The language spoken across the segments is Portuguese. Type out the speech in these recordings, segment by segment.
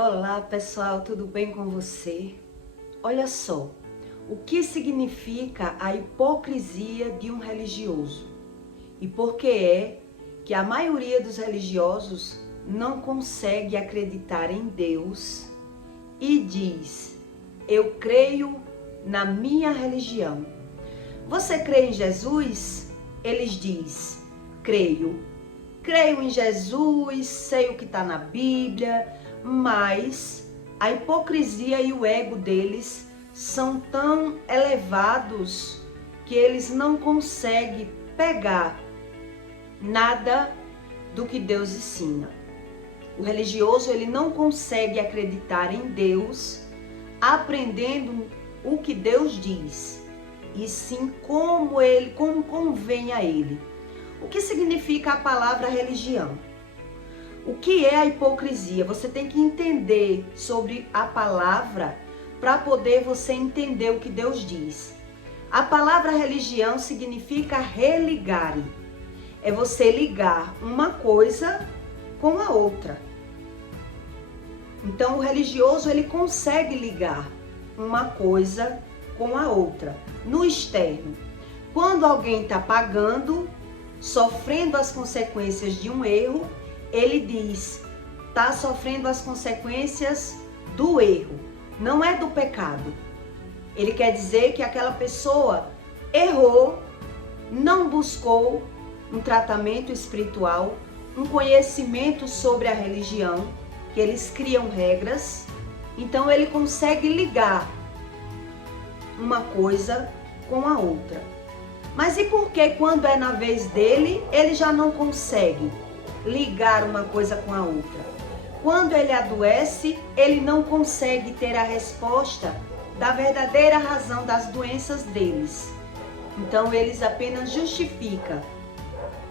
Olá pessoal, tudo bem com você? Olha só, o que significa a hipocrisia de um religioso? E por que é que a maioria dos religiosos não consegue acreditar em Deus e diz: eu creio na minha religião. Você crê em Jesus? Eles diz: creio. Creio em Jesus, sei o que está na Bíblia, mas a hipocrisia e o ego deles são tão elevados que eles não conseguem pegar nada do que Deus ensina. O religioso, ele não consegue acreditar em Deus aprendendo o que Deus diz, e sim como convém a ele. O que significa a palavra religião? O que é a hipocrisia? Você tem que entender sobre a palavra para poder você entender o que Deus diz. A palavra religião significa religare. É você ligar uma coisa com a outra. Então o religioso, ele consegue ligar uma coisa com a outra. No externo, quando alguém está pagando, sofrendo as consequências de um erro, ele diz, está sofrendo as consequências do erro, não é do pecado. Ele quer dizer que aquela pessoa errou, não buscou um tratamento espiritual, um conhecimento sobre a religião, que eles criam regras, então ele consegue ligar uma coisa com a outra. Mas e por que quando é na vez dele, ele já não consegue ligar uma coisa com a outra? Quando ele adoece, ele não consegue ter a resposta da verdadeira razão das doenças deles. Então eles apenas justificam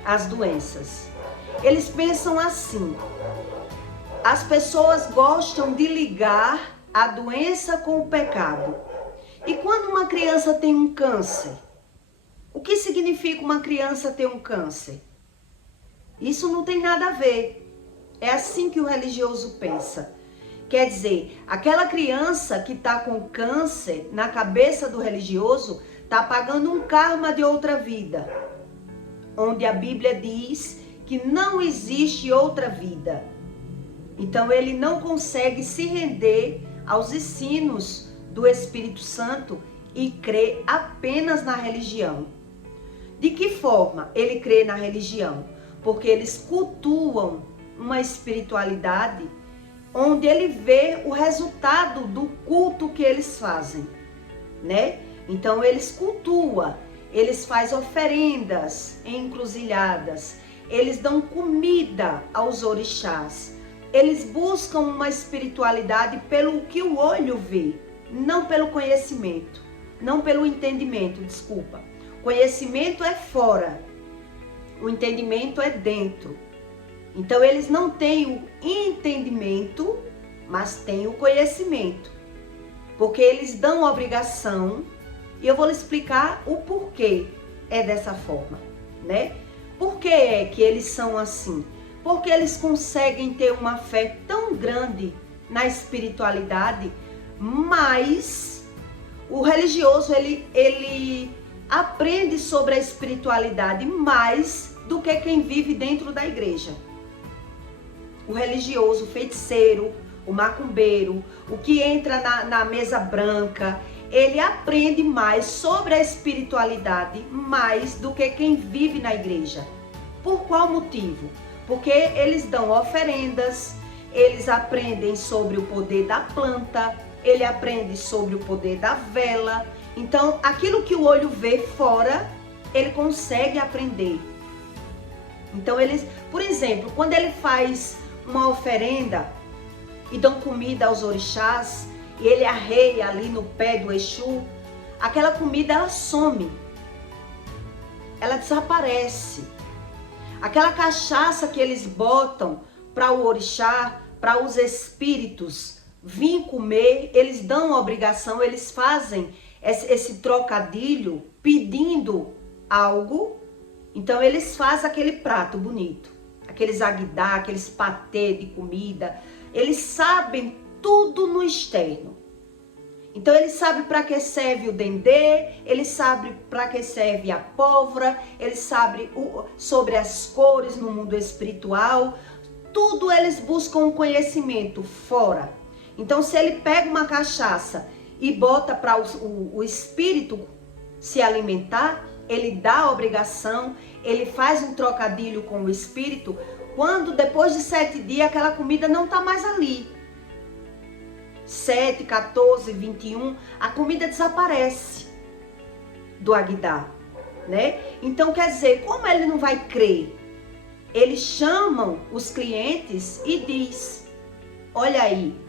as doenças. Eles pensam assim: as pessoas gostam de ligar a doença com o pecado. E quando uma criança tem um câncer, o que significa uma criança ter um câncer? Isso não tem nada a ver. É assim que o religioso pensa. Quer dizer, aquela criança que está com câncer, na cabeça do religioso, está pagando um karma de outra vida, onde a Bíblia diz que não existe outra vida. Então ele não consegue se render aos ensinos do Espírito Santo e crê apenas na religião. De que forma ele crê na religião? Porque eles cultuam uma espiritualidade onde ele vê o resultado do culto que eles fazem, né? Então eles cultuam, eles fazem oferendas em encruzilhadas, eles dão comida aos orixás, eles buscam uma espiritualidade pelo que o olho vê, não pelo conhecimento, não pelo entendimento, desculpa. Conhecimento é fora, o entendimento é dentro. Então eles não têm o entendimento, mas têm o conhecimento. Porque eles dão obrigação, e eu vou lhe explicar o porquê é dessa forma, né? Por que é que eles são assim? Porque eles conseguem ter uma fé tão grande na espiritualidade, mas o religioso, ele aprende sobre a espiritualidade mais do que quem vive dentro da igreja. O religioso, o feiticeiro, o macumbeiro, o que entra na mesa branca, ele aprende mais sobre a espiritualidade mais do que quem vive na igreja. Por qual motivo? Porque eles dão oferendas, eles aprendem sobre o poder da planta, ele aprende sobre o poder da vela. Então, aquilo que o olho vê fora, ele consegue aprender. Então, eles, por exemplo, quando ele faz uma oferenda e dão comida aos orixás, e ele arreia ali no pé do Exu, aquela comida, ela some. Ela desaparece. Aquela cachaça que eles botam para o orixá, para os espíritos vir comer, eles dão a obrigação, eles fazem esse trocadilho pedindo algo. Então eles fazem aquele prato bonito, aqueles aguidá, aqueles patê de comida, eles sabem tudo no externo. Então ele sabe para que serve o dendê, ele sabe para que serve a pólvora, ele sabe sobre as cores no mundo espiritual. Tudo eles buscam um conhecimento fora. Então se ele pega uma cachaça e bota para o espírito se alimentar, ele dá a obrigação, ele faz um trocadilho com o espírito, quando depois de 7 dias aquela comida não está mais ali. 7, 14, 21, a comida desaparece do Agdá, né? Então quer dizer, como ele não vai crer? Eles chamam os clientes e diz, olha aí,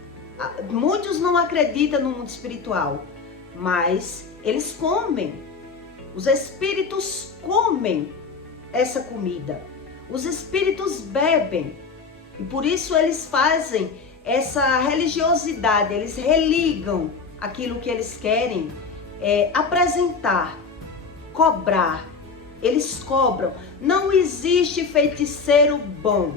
muitos não acreditam no mundo espiritual, mas eles comem, os espíritos comem essa comida, os espíritos bebem, e por isso eles fazem essa religiosidade, eles religam aquilo que eles querem apresentar, cobrar, eles cobram. Não existe feiticeiro bom.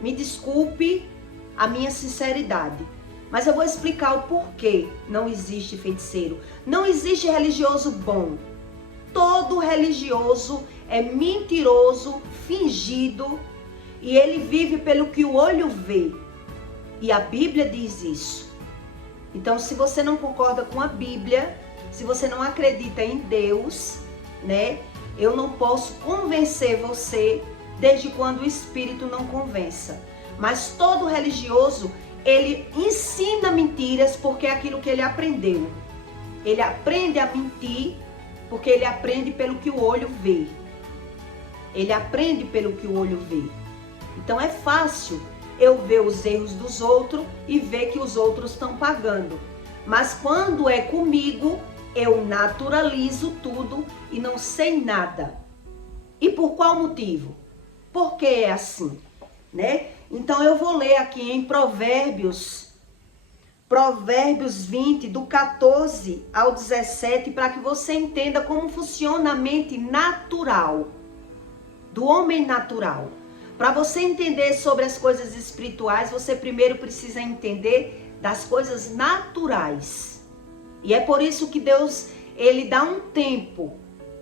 Me desculpe a minha sinceridade, mas eu vou explicar o porquê não existe feiticeiro. Não existe religioso bom. Todo religioso é mentiroso, fingido, e ele vive pelo que o olho vê. E a Bíblia diz isso. Então, se você não concorda com a Bíblia, se você não acredita em Deus, né? Eu não posso convencer você desde quando o Espírito não convença. Mas todo religioso, ele ensina mentiras porque é aquilo que ele aprendeu. Ele aprende a mentir porque ele aprende pelo que o olho vê. Ele aprende pelo que o olho vê. Então é fácil eu ver os erros dos outros e ver que os outros estão pagando. Mas quando é comigo, eu naturalizo tudo e não sei nada. E por qual motivo? Porque é assim, né? Então eu vou ler aqui em Provérbios 20, do 14 ao 17, para que você entenda como funciona a mente natural, do homem natural. Para você entender sobre as coisas espirituais, você primeiro precisa entender das coisas naturais. E é por isso que Deus, ele dá um tempo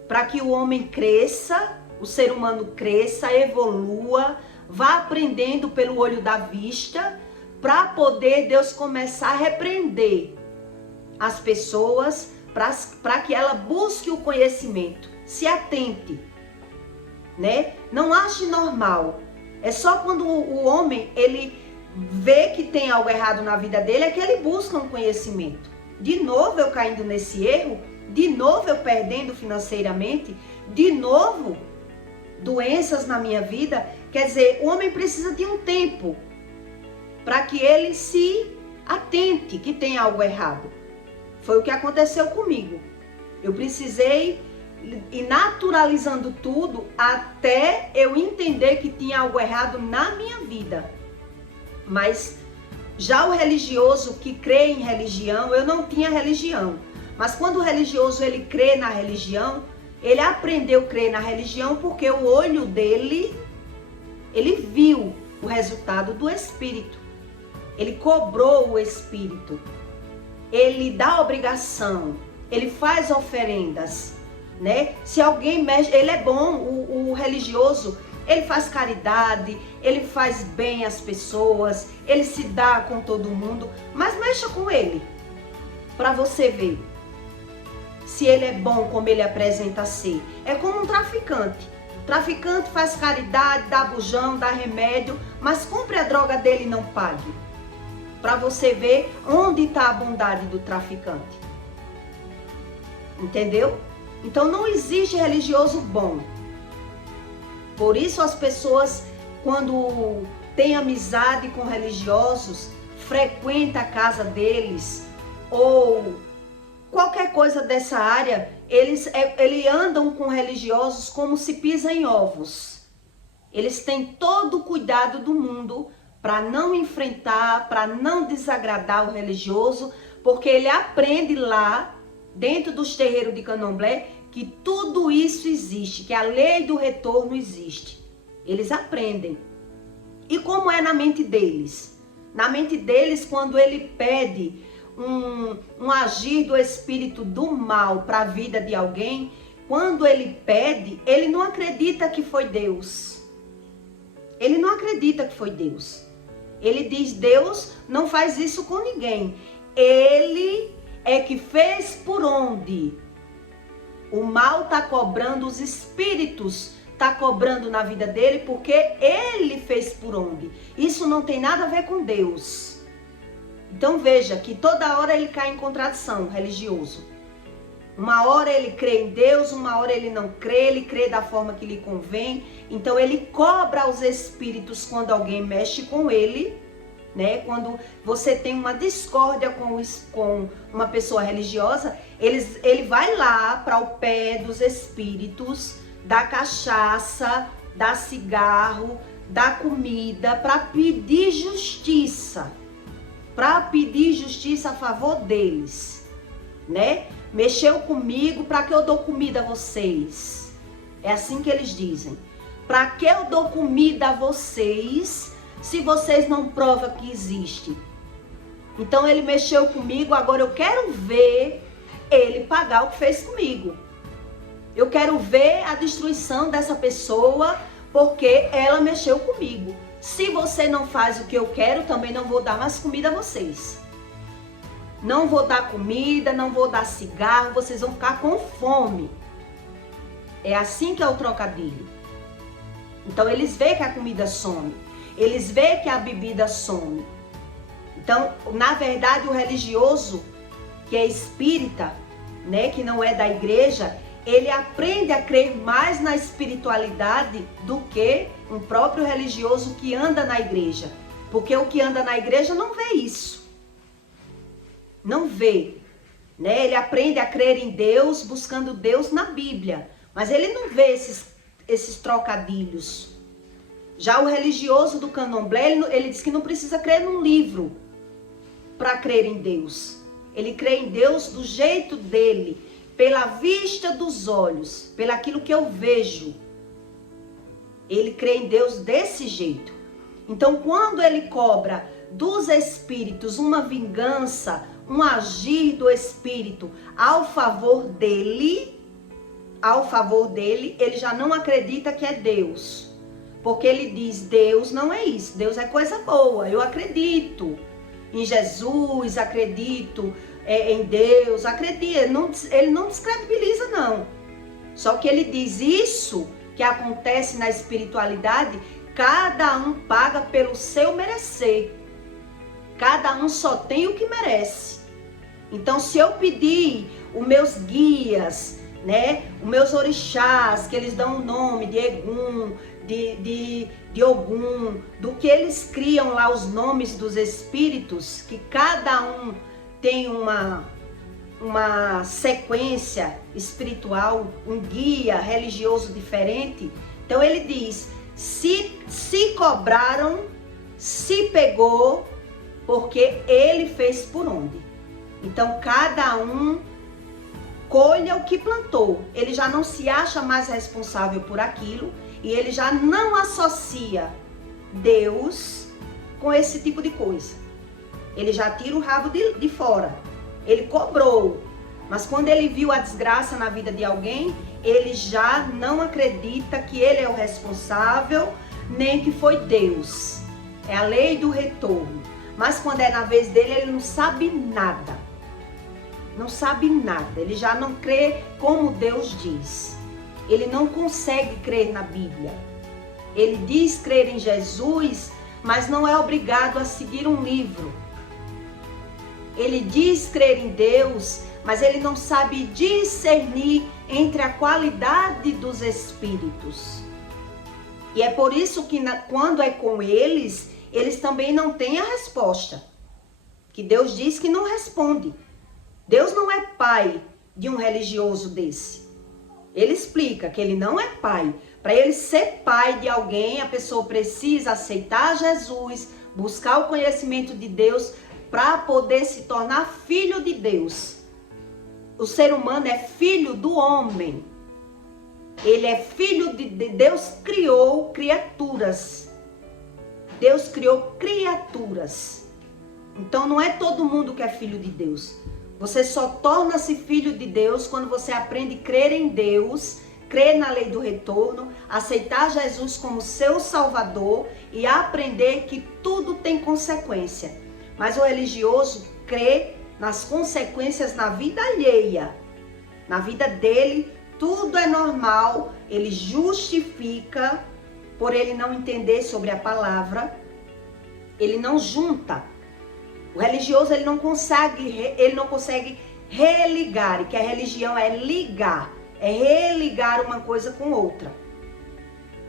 para que o homem cresça, o ser humano cresça, evolua, vá aprendendo pelo olho da vista, para poder Deus começar a repreender as pessoas, para que ela busque o conhecimento, se atente, né? Não ache normal. É só quando o homem, ele vê que tem algo errado na vida dele, é que ele busca um conhecimento. De novo eu caindo nesse erro, de novo eu perdendo financeiramente, de novo doenças na minha vida. Quer dizer, o homem precisa de um tempo para que ele se atente que tem algo errado. Foi o que aconteceu comigo. Eu precisei ir naturalizando tudo até eu entender que tinha algo errado na minha vida. Mas já o religioso que crê em religião, eu não tinha religião. Mas quando o religioso ele crê na religião, ele aprendeu a crer na religião porque o olho dele, ele viu o resultado do Espírito. Ele cobrou o Espírito. Ele dá obrigação. Ele faz oferendas, né? Se alguém mexe, ele é bom, o religioso, ele faz caridade, ele faz bem às pessoas, ele se dá com todo mundo, mas mexa com ele, para você ver se ele é bom como ele apresenta ser. É como um traficante. O traficante faz caridade, dá bujão, dá remédio, mas compre a droga dele e não pague. Para você ver onde está a bondade do traficante. Entendeu? Então não existe religioso bom. Por isso as pessoas, quando têm amizade com religiosos, frequentam a casa deles, ou qualquer coisa dessa área, eles andam com religiosos como se pisa em ovos. Eles têm todo o cuidado do mundo para não enfrentar, para não desagradar o religioso, porque ele aprende lá, dentro dos terreiros de Candomblé, que tudo isso existe, que a lei do retorno existe. Eles aprendem. E como é na mente deles? Na mente deles, quando ele pede um agir do espírito do mal para a vida de alguém, quando ele pede, ele não acredita que foi Deus. Ele não acredita que foi Deus. Ele diz, Deus não faz isso com ninguém. Ele é que fez por onde o mal está cobrando, os espíritos está cobrando na vida dele, porque ele fez por onde. Isso não tem nada a ver com Deus. Então veja que toda hora ele cai em contradição, religioso. Uma hora ele crê em Deus, uma hora ele não crê, ele crê da forma que lhe convém. Então ele cobra os espíritos quando alguém mexe com ele, né? Quando você tem uma discórdia com uma pessoa religiosa, ele vai lá para o pé dos espíritos, da cachaça, da cigarro, da comida, para pedir justiça. Para pedir justiça a favor deles, né? Mexeu comigo, para que eu dou comida a vocês? É assim que eles dizem. Para que eu dou comida a vocês, se vocês não provam que existe? Então ele mexeu comigo, agora eu quero ver ele pagar o que fez comigo. Eu quero ver a destruição dessa pessoa, porque ela mexeu comigo. Se você não faz o que eu quero, também não vou dar mais comida a vocês. Não vou dar comida, não vou dar cigarro, vocês vão ficar com fome. É assim que é o trocadilho. Então eles veem que a comida some, eles veem que a bebida some. Então, na verdade, o religioso, que é espírita, né, que não é da igreja, ele aprende a crer mais na espiritualidade do que um próprio religioso que anda na igreja. Porque o que anda na igreja não vê isso. Não vê, né? Ele aprende a crer em Deus, buscando Deus na Bíblia. Mas ele não vê esses trocadilhos. Já o religioso do candomblé, ele diz que não precisa crer num livro para crer em Deus. Ele crê em Deus do jeito dele, pela vista dos olhos, pelo aquilo que eu vejo. Ele crê em Deus desse jeito. Então, quando ele cobra dos espíritos uma vingança, um agir do espírito ao favor dele, ele já não acredita que é Deus. Porque ele diz, Deus não é isso, Deus é coisa boa, eu acredito em Jesus, acredito em Deus, acredito, ele não descredibiliza não. Só que ele diz isso que acontece na espiritualidade, cada um paga pelo seu merecer. Cada um só tem o que merece. Então, se eu pedir os meus guias, né, os meus orixás, que eles dão o nome de Egum, de Ogum, do que eles criam lá os nomes dos espíritos, que cada um tem uma sequência espiritual, um guia religioso diferente. Então ele diz, se cobraram, se pegou, porque ele fez por onde. Então cada um colha o que plantou. Ele já não se acha mais responsável por aquilo e ele já não associa Deus com esse tipo de coisa. Ele já tira o rabo de fora. Ele cobrou, mas quando ele viu a desgraça na vida de alguém, ele já não acredita que ele é o responsável, nem que foi Deus. É a lei do retorno. Mas quando é na vez dele, ele não sabe nada. Não sabe nada. Ele já não crê como Deus diz. Ele não consegue crer na Bíblia. Ele diz crer em Jesus, mas não é obrigado a seguir um livro. Ele diz crer em Deus, mas ele não sabe discernir entre a qualidade dos espíritos. E é por isso que quando é com eles também não têm a resposta. Que Deus diz que não responde. Deus não é pai de um religioso desse. Ele explica que ele não é pai. Para ele ser pai de alguém, a pessoa precisa aceitar Jesus, buscar o conhecimento de Deus para poder se tornar filho de Deus. O ser humano é filho do homem. Ele é filho de Deus, criou criaturas. Deus criou criaturas. Então não é todo mundo que é filho de Deus. Você só torna-se filho de Deus quando você aprende a crer em Deus, crer na lei do retorno, aceitar Jesus como seu Salvador e aprender que tudo tem consequência. Mas o religioso crê nas consequências na vida alheia. Na vida dele, tudo é normal, ele justifica por ele não entender sobre a palavra, ele não junta. O religioso ele não consegue religar, e que a religião é ligar, é religar uma coisa com outra,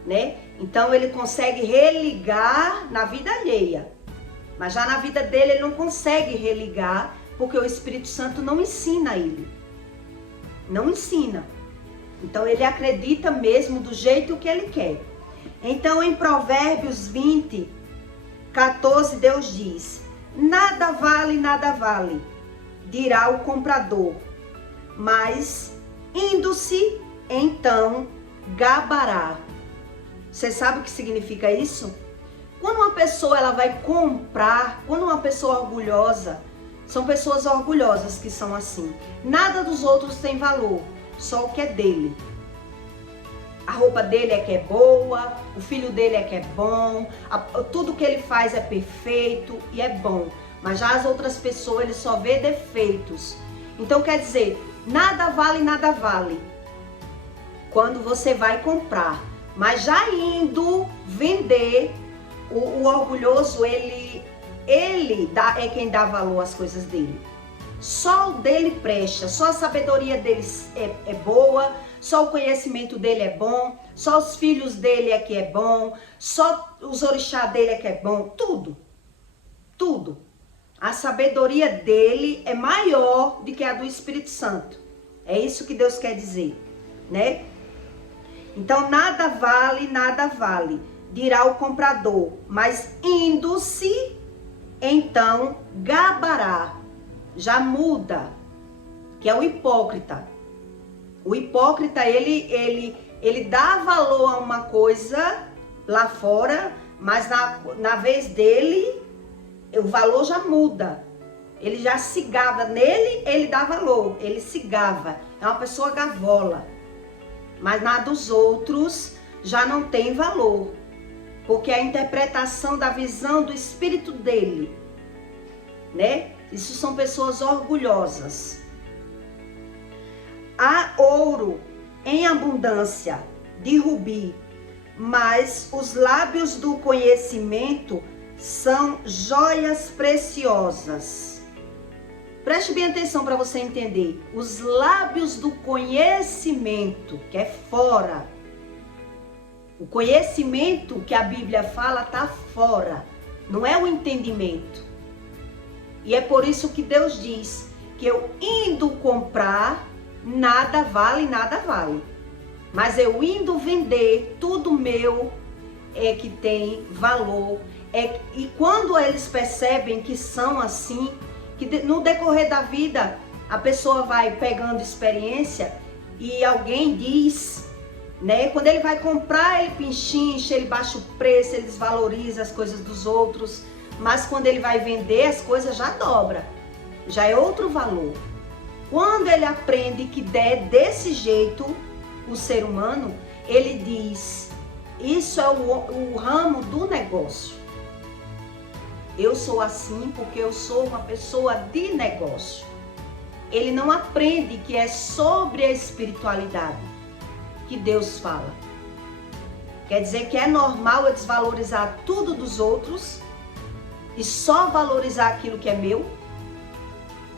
né? Então ele consegue religar na vida alheia, mas já na vida dele ele não consegue religar, porque o Espírito Santo não ensina ele, não ensina. Então ele acredita mesmo do jeito que ele quer. Então em Provérbios 20, 14, Deus diz: nada vale, dirá o comprador, mas indo-se, então gabará. Você sabe o que significa isso? Quando uma pessoa ela vai comprar, quando uma pessoa orgulhosa, são pessoas orgulhosas que são assim. Nada dos outros tem valor, só o que é dele. A roupa dele é que é boa, o filho dele é que é bom, tudo que ele faz é perfeito e é bom. Mas já as outras pessoas, ele só vê defeitos. Então quer dizer, nada vale quando você vai comprar. Mas já indo vender, o orgulhoso, ele é quem dá valor às coisas dele. Só o dele presta, só a sabedoria dele é boa, só o conhecimento dele é bom, só os filhos dele é que é bom, só os orixás dele é que é bom, tudo. A sabedoria dele é maior do que a do Espírito Santo. É isso que Deus quer dizer, né? Então nada vale, dirá o comprador, mas indo-se, então gabará. Já muda, que é o hipócrita. O hipócrita, ele dá valor a uma coisa lá fora, mas na vez dele, o valor já muda. Ele já se gaba. Nele, ele dá valor, ele se gava. É uma pessoa gavola. Mas na dos outros, já não tem valor. Porque a interpretação da visão do espírito dele, né? Isso são pessoas orgulhosas. Há ouro em abundância de rubi, mas os lábios do conhecimento são joias preciosas. Preste bem atenção para você entender. Os lábios do conhecimento, que é fora. O conhecimento que a Bíblia fala está fora. Não é o entendimento. E é por isso que Deus diz que eu indo comprar, nada vale. Mas eu indo vender, tudo meu é que tem valor. E quando eles percebem que são assim, que no decorrer da vida a pessoa vai pegando experiência e alguém diz, né? Quando ele vai comprar, ele pinchincha, ele baixa o preço, ele desvaloriza as coisas dos outros. Mas quando ele vai vender, as coisas já dobra, já é outro valor. Quando ele aprende que é desse jeito o ser humano, ele diz, isso é o ramo do negócio. Eu sou assim porque eu sou uma pessoa de negócio. Ele não aprende que é sobre a espiritualidade que Deus fala. Quer dizer que é normal eu desvalorizar tudo dos outros e só valorizar aquilo que é meu?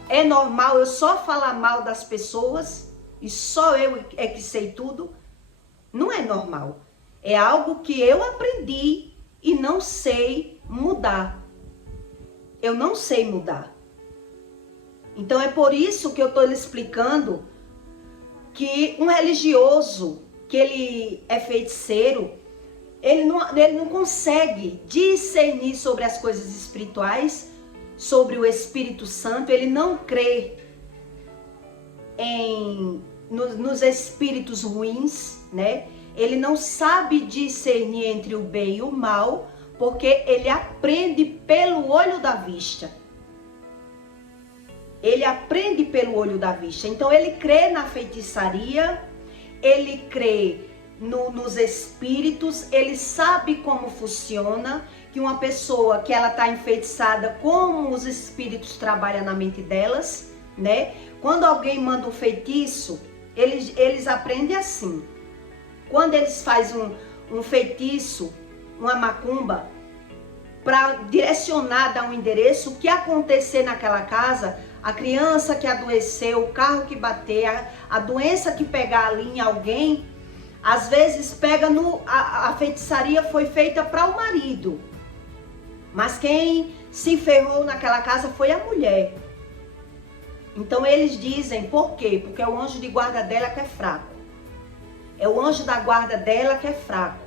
É normal eu só falar mal das pessoas e só eu é que sei tudo? Não é normal. É algo que eu aprendi e não sei mudar. Eu não sei mudar. Então é por isso que eu estou lhe explicando que um religioso, que ele é feiticeiro, ele não consegue discernir sobre as coisas espirituais, sobre o Espírito Santo. Ele não crê nos espíritos ruins, né? Ele não sabe discernir entre o bem e o mal, porque ele aprende pelo olho da vista. Ele aprende pelo olho da vista. Então ele crê na feitiçaria, ele crê nos espíritos, ele sabe como funciona, que uma pessoa que ela está enfeitiçada, como os espíritos trabalham na mente delas, né? Quando alguém manda um feitiço, eles aprendem assim. Quando eles fazem um feitiço, uma macumba, para direcionar, dar um endereço, o que acontecer naquela casa, a criança que adoeceu, o carro que bater, a doença que pegar ali em alguém, às vezes pega a feitiçaria foi feita para o marido, mas quem se enferrou naquela casa foi a mulher. Então eles dizem, por quê? Porque é o anjo de guarda dela que é fraco. É o anjo da guarda dela que é fraco.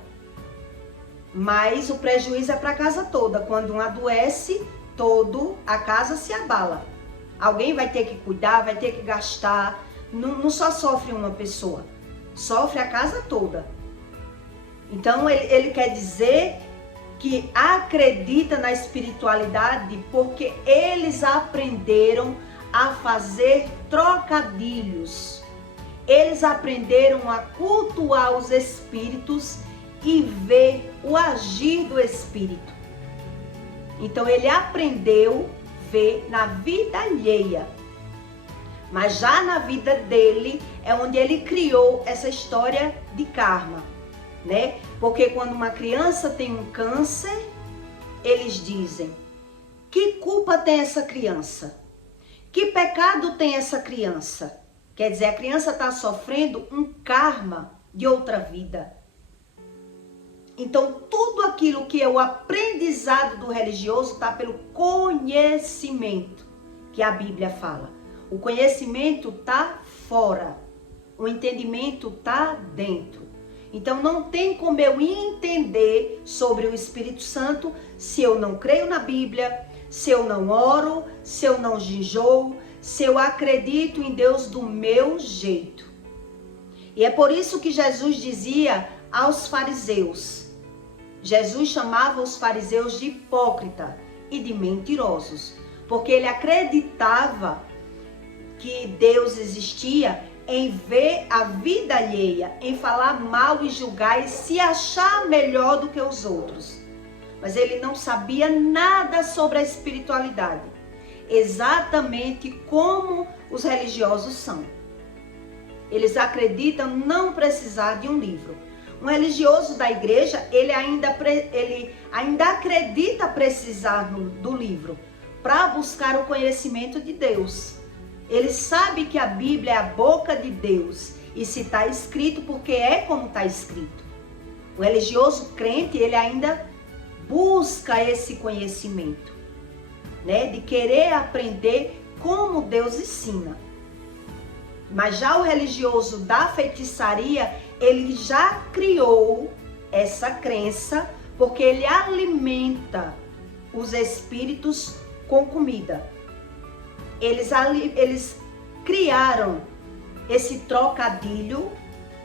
Mas o prejuízo é para a casa toda. Quando um adoece, a casa se abala. Alguém vai ter que cuidar, vai ter que gastar. Não só sofre uma pessoa, sofre a casa toda. Então ele quer dizer que acredita na espiritualidade porque eles aprenderam a fazer trocadilhos. Eles aprenderam a cultuar os espíritos e ver o agir do espírito. Então ele aprendeu a ver na vida alheia. Mas já na vida dele é onde ele criou essa história de karma, né? Porque quando uma criança tem um câncer, eles dizem: que culpa tem essa criança? Que pecado tem essa criança? Quer dizer, a criança está sofrendo um karma de outra vida. Então, tudo aquilo que é o aprendizado do religioso está pelo conhecimento que a Bíblia fala. O conhecimento está fora, o entendimento está dentro. Então, não tem como eu entender sobre o Espírito Santo se eu não creio na Bíblia, se eu não oro, se eu não jejoo, se eu acredito em Deus do meu jeito. E é por isso que Jesus dizia aos fariseus, Jesus chamava os fariseus de hipócrita e de mentirosos, porque ele acreditava que Deus existia em ver a vida alheia, em falar mal e julgar e se achar melhor do que os outros. Mas ele não sabia nada sobre a espiritualidade, exatamente como os religiosos são. Eles acreditam não precisar de um livro. Um religioso da igreja, ele ainda acredita precisar do livro para buscar o conhecimento de Deus. Ele sabe que a Bíblia é a boca de Deus e se está escrito porque é como está escrito. O religioso crente, ele ainda busca esse conhecimento, né? De querer aprender como Deus ensina. Mas já o religioso da feitiçaria, ele já criou essa crença porque ele alimenta os espíritos com comida. Eles criaram esse trocadilho,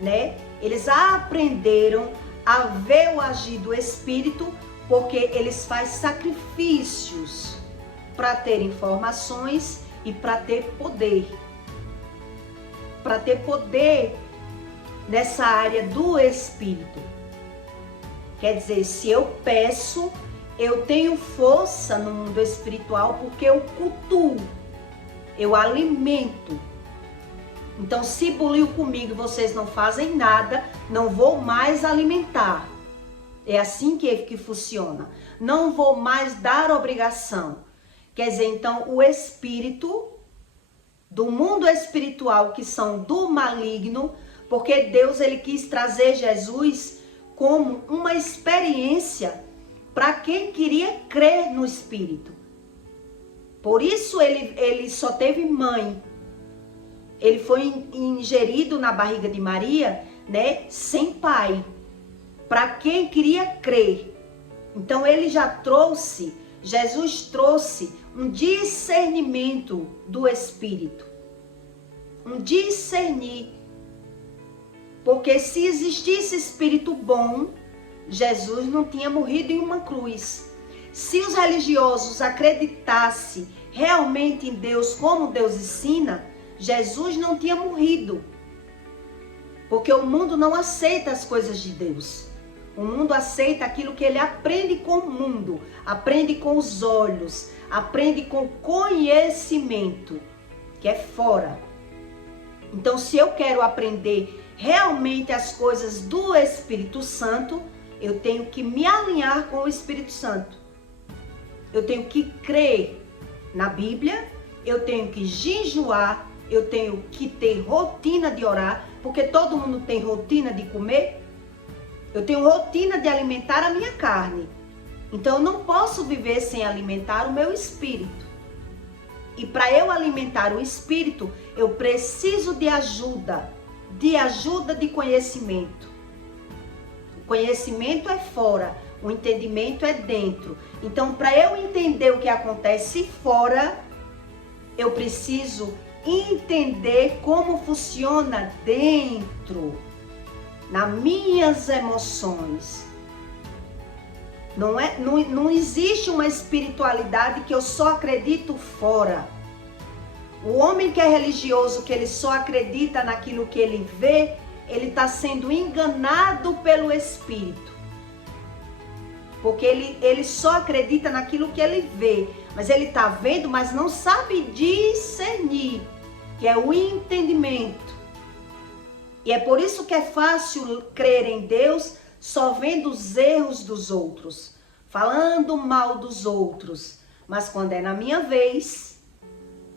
né? Eles aprenderam a ver o agir do espírito porque eles fazem sacrifícios para ter informações e para ter poder. Para ter poder nessa área do espírito. Quer dizer, se eu peço, eu tenho força no mundo espiritual porque eu cultuo, eu alimento. Então, se buliu comigo e vocês não fazem nada, não vou mais alimentar. É assim que funciona. Não vou mais dar obrigação. Quer dizer, então, o espírito do mundo espiritual, que são do maligno, porque Deus ele quis trazer Jesus como uma experiência para quem queria crer no Espírito. Por isso ele só teve mãe. Ele foi ingerido na barriga de Maria, né, sem pai, para quem queria crer. Então Jesus trouxe um discernimento do Espírito. Um discernir. Porque se existisse espírito bom, Jesus não tinha morrido em uma cruz. Se os religiosos acreditassem realmente em Deus como Deus ensina, Jesus não tinha morrido. Porque o mundo não aceita as coisas de Deus. O mundo aceita aquilo que ele aprende com o mundo, aprende com os olhos, aprende com conhecimento, que é fora. Então, se eu quero aprender realmente as coisas do Espírito Santo, eu tenho que me alinhar com o Espírito Santo. Eu tenho que crer na Bíblia, eu tenho que jejuar, eu tenho que ter rotina de orar, porque todo mundo tem rotina de comer. Eu tenho rotina de alimentar a minha carne. Então eu não posso viver sem alimentar o meu espírito. E para eu alimentar o espírito, eu preciso de ajuda de conhecimento. O conhecimento é fora, o entendimento é dentro. Então, para eu entender o que acontece fora, eu preciso entender como funciona dentro, nas minhas emoções. Não existe uma espiritualidade que eu só acredito fora. O homem que é religioso, que ele só acredita naquilo que ele vê, ele está sendo enganado pelo Espírito. Porque ele só acredita naquilo que ele vê. Mas ele está vendo, mas não sabe discernir, que é o entendimento. E é por isso que é fácil crer em Deus só vendo os erros dos outros, falando mal dos outros. Mas quando é na minha vez,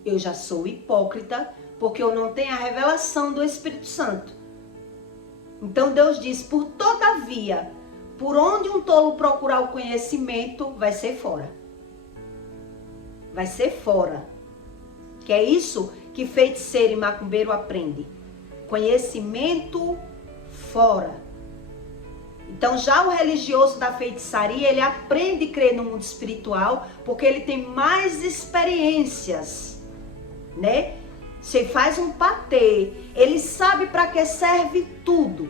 eu já sou hipócrita, porque eu não tenho a revelação do Espírito Santo. Então Deus diz, por todavia, por onde um tolo procurar o conhecimento, vai ser fora. Vai ser fora. Que é isso que feiticeiro e macumbeiro aprende. Conhecimento fora. Então já o religioso da feitiçaria, ele aprende a crer no mundo espiritual, porque ele tem mais experiências, né? Você faz um patê, ele sabe para que serve tudo.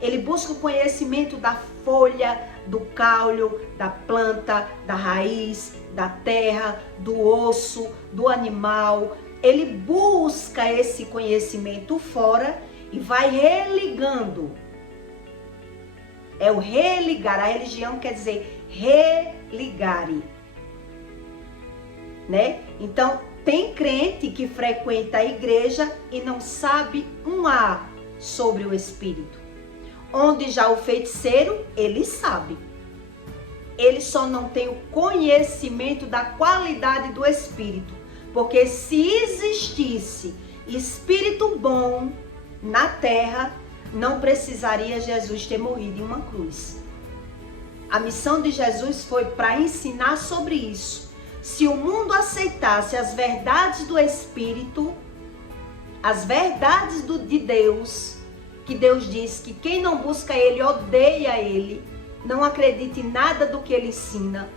Ele busca o conhecimento da folha, do caule, da planta, da raiz, da terra, do osso, do animal. Ele busca esse conhecimento fora e vai religando. É o religar. A religião quer dizer religare, né? Então, tem crente que frequenta a igreja e não sabe um A sobre o Espírito. Onde já o feiticeiro, ele sabe. Ele só não tem o conhecimento da qualidade do Espírito. Porque se existisse Espírito bom na terra, não precisaria Jesus ter morrido em uma cruz. A missão de Jesus foi para ensinar sobre isso. Se o mundo aceitasse as verdades do Espírito, as verdades de Deus, que Deus diz que quem não busca Ele, odeia Ele, não acredita em nada do que Ele ensina.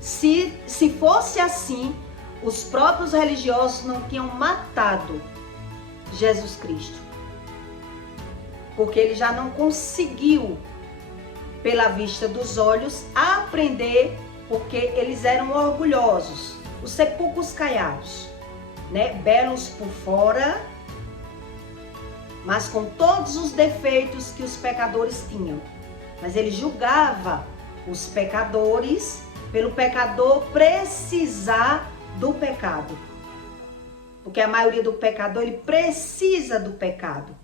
Se fosse assim, os próprios religiosos não tinham matado Jesus Cristo. Porque Ele já não conseguiu, pela vista dos olhos, aprender, porque eles eram orgulhosos, os sepulcros caiados, né? Belos por fora, mas com todos os defeitos que os pecadores tinham. Mas ele julgava os pecadores pelo pecador precisar do pecado. Porque a maioria do pecador, ele precisa do pecado.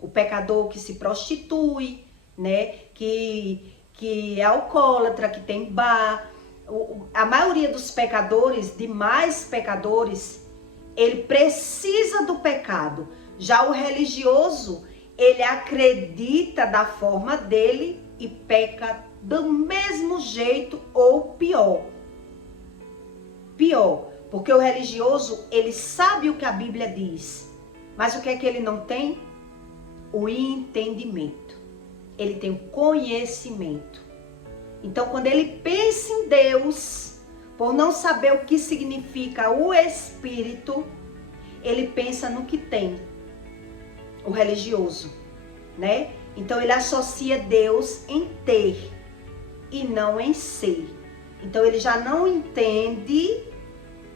O pecador que se prostitui, né? Que é alcoólatra, que tem bar. A maioria dos pecadores, demais pecadores, ele precisa do pecado. Já o religioso, ele acredita da forma dele e peca do mesmo jeito ou pior. Pior, porque o religioso, ele sabe o que a Bíblia diz, mas o que é que ele não tem? O entendimento. Ele tem o conhecimento. Então, quando ele pensa em Deus, por não saber o que significa o Espírito, ele pensa no que tem. O religioso, né? Então, ele associa Deus em ter e não em ser. Então ele já não entende,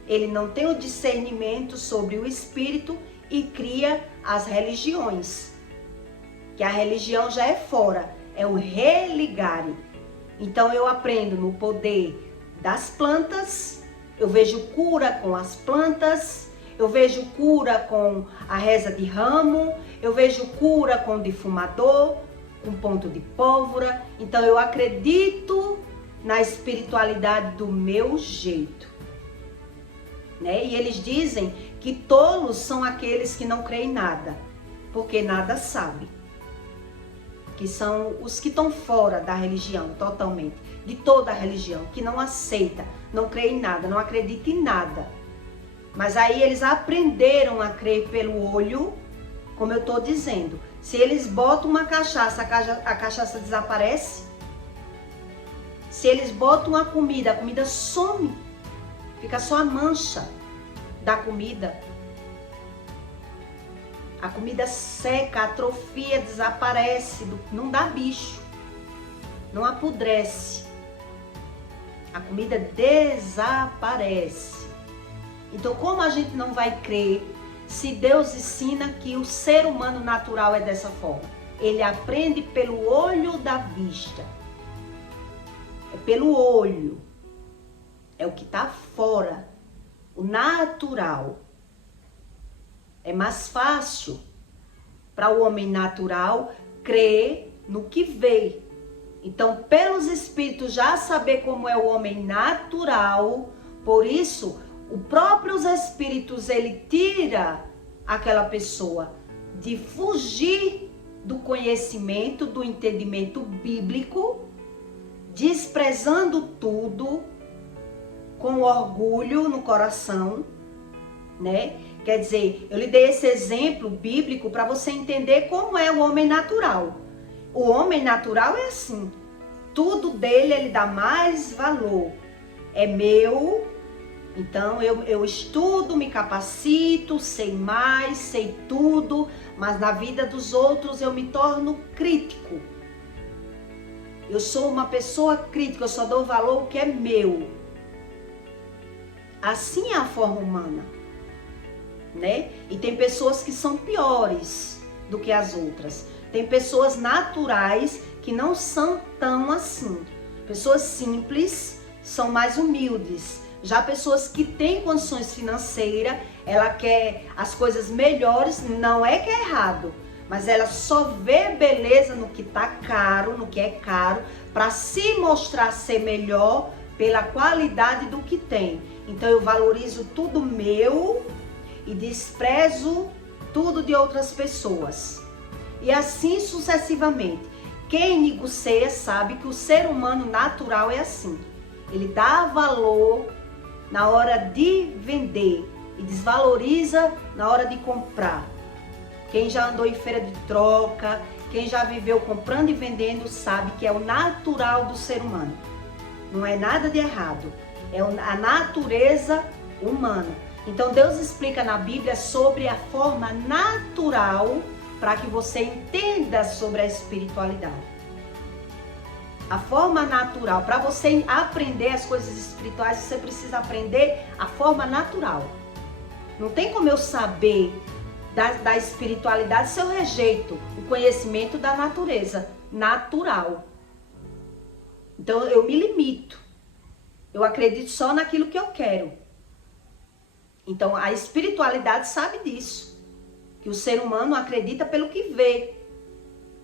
ele não tem o discernimento sobre o espírito e cria as religiões. Que a religião já é fora, é o religare. Então eu aprendo no poder das plantas, eu vejo cura com as plantas, eu vejo cura com a reza de ramo, eu vejo cura com defumador, com ponto de pólvora. Então eu acredito na espiritualidade do meu jeito, né? E eles dizem que tolos são aqueles que não creem em nada, porque nada sabem. Que são os que estão fora da religião totalmente, de toda a religião, que não aceita, não crê em nada, não acredita em nada. Mas aí eles aprenderam a crer pelo olho, como eu estou dizendo. Se eles botam uma cachaça, a cachaça desaparece. Se eles botam a comida some. Fica só a mancha da comida. A comida seca, atrofia, desaparece, não dá bicho, não apodrece. A comida desaparece. Então, como a gente não vai crer se Deus ensina que o ser humano natural é dessa forma? Ele aprende pelo olho da vista. É pelo olho. É o que está fora, o natural. É mais fácil para o homem natural crer no que vê. Então, pelos espíritos já saber como é o homem natural, por isso, os próprios espíritos, ele tira aquela pessoa de fugir do conhecimento, do entendimento bíblico, desprezando tudo, com orgulho no coração, né? Quer dizer, eu lhe dei esse exemplo bíblico para você entender como é o homem natural. O homem natural é assim, tudo dele ele dá mais valor. É meu, então eu estudo, me capacito, sei mais, sei tudo, mas na vida dos outros eu me torno crítico. Eu sou uma pessoa crítica, eu só dou valor ao que é meu. Assim é a forma humana, né? E tem pessoas que são piores do que as outras. Tem pessoas naturais que não são tão assim. Pessoas simples são mais humildes. Já pessoas que têm condições financeiras, ela quer as coisas melhores, não é que é errado, mas ela só vê beleza no que tá caro, no que é caro, para se mostrar ser melhor pela qualidade do que tem. Então eu valorizo tudo meu e desprezo tudo de outras pessoas. E assim sucessivamente. Quem negocia sabe que o ser humano natural é assim. Ele dá valor na hora de vender e desvaloriza na hora de comprar. Quem já andou em feira de troca, quem já viveu comprando e vendendo sabe que é o natural do ser humano. Não é nada de errado. É a natureza humana. Então Deus explica na Bíblia sobre a forma natural para que você entenda sobre a espiritualidade. A forma natural, para você aprender as coisas espirituais, você precisa aprender a forma natural. Não tem como eu saber da espiritualidade se eu rejeito o conhecimento da natureza natural. Então eu me limito. Eu acredito só naquilo que eu quero. Então a espiritualidade sabe disso. Que o ser humano acredita pelo que vê.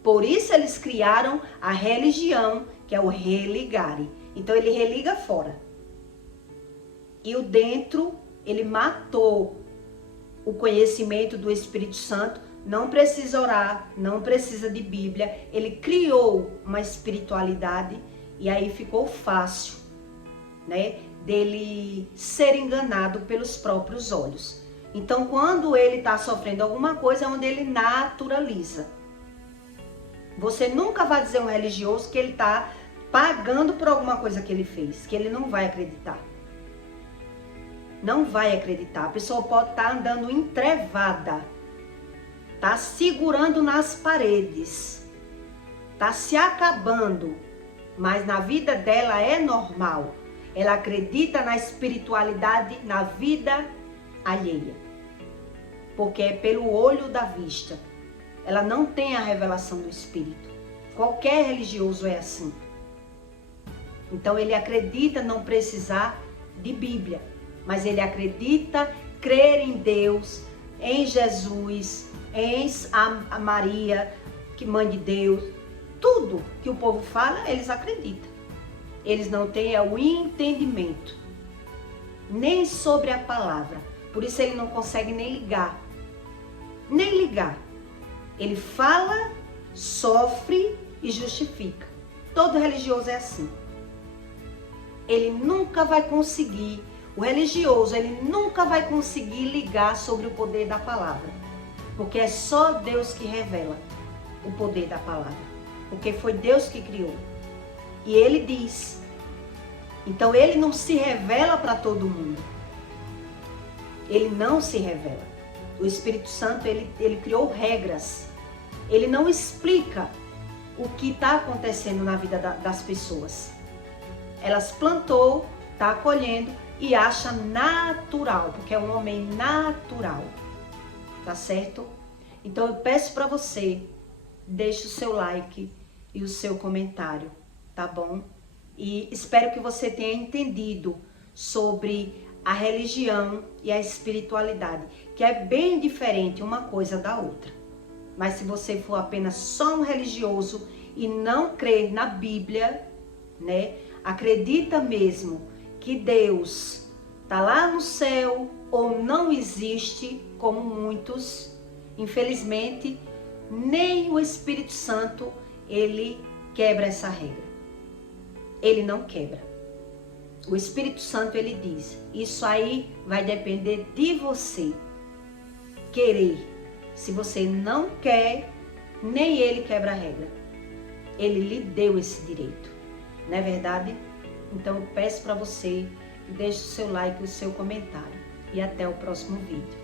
Por isso eles criaram a religião, que é o religare. Então ele religa fora. E o dentro, ele matou o conhecimento do Espírito Santo. Não precisa orar, não precisa de Bíblia. Ele criou uma espiritualidade e aí ficou fácil, né, dele ser enganado pelos próprios olhos. Então, quando ele está sofrendo alguma coisa, é onde ele naturaliza. Você nunca vai dizer a um religioso que ele está pagando por alguma coisa que ele fez, que ele não vai acreditar. Não vai acreditar. A pessoa pode estar andando entrevada, está segurando nas paredes, está se acabando, mas na vida dela é normal. Ela acredita na espiritualidade, na vida alheia. Porque é pelo olho da vista. Ela não tem a revelação do Espírito. Qualquer religioso é assim. Então ele acredita não precisar de Bíblia, mas ele acredita crer em Deus, em Jesus, em a Maria, que mãe de Deus. Tudo que o povo fala, eles acreditam. Eles não têm o entendimento, nem sobre a palavra. Por isso ele não consegue nem ligar. Nem ligar. Ele fala, sofre e justifica. Todo religioso é assim. Ele nunca vai conseguir, o religioso, ele nunca vai conseguir ligar sobre o poder da palavra. Porque é só Deus que revela o poder da palavra. Porque foi Deus que criou. E ele diz. Então ele não se revela para todo mundo. Ele não se revela. O Espírito Santo, ele criou regras. Ele não explica o que está acontecendo na vida das pessoas. Elas plantou, está colhendo e acha natural, porque é um homem natural. Tá certo? Então eu peço para você, deixe o seu like e o seu comentário, tá bom? E espero que você tenha entendido sobre a religião e a espiritualidade, que é bem diferente uma coisa da outra. Mas se você for apenas só um religioso e não crer na Bíblia, né? Acredita mesmo que Deus está lá no céu ou não existe, como muitos, infelizmente, nem o Espírito Santo, ele quebra essa regra. Ele não quebra. O Espírito Santo, ele diz, isso aí vai depender de você querer. Se você não quer, nem ele quebra a regra. Ele lhe deu esse direito. Não é verdade? Então eu peço para você, deixe o seu like e o seu comentário. E até o próximo vídeo.